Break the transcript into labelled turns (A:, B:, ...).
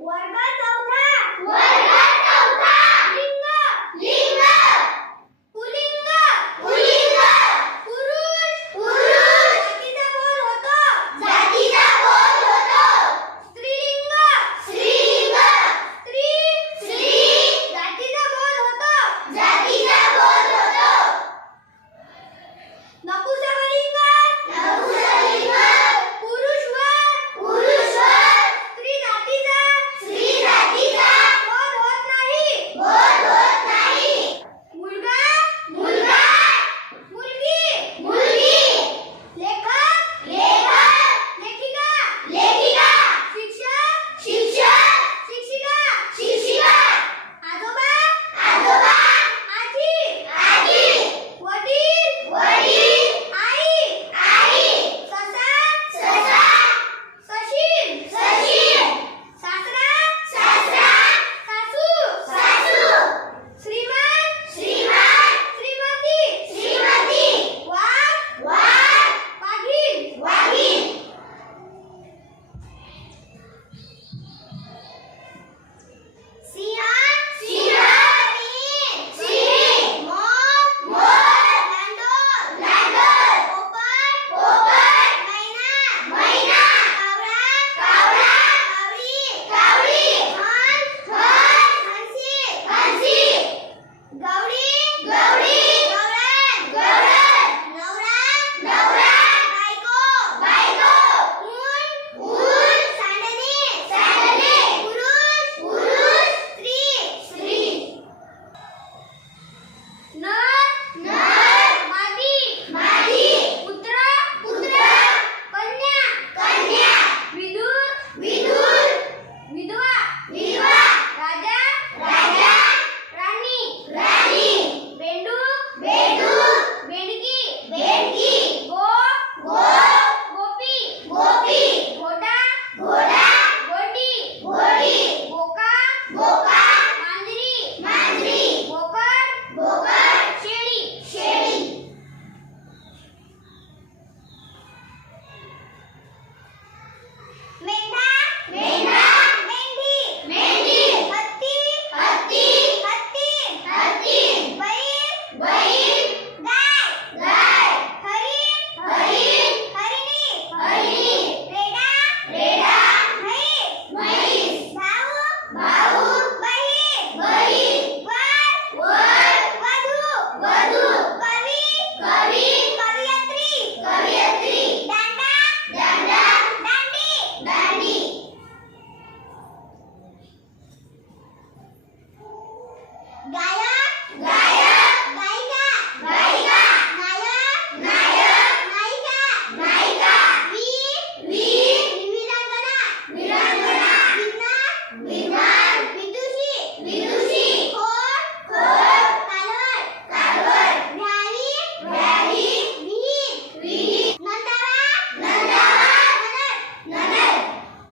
A: What about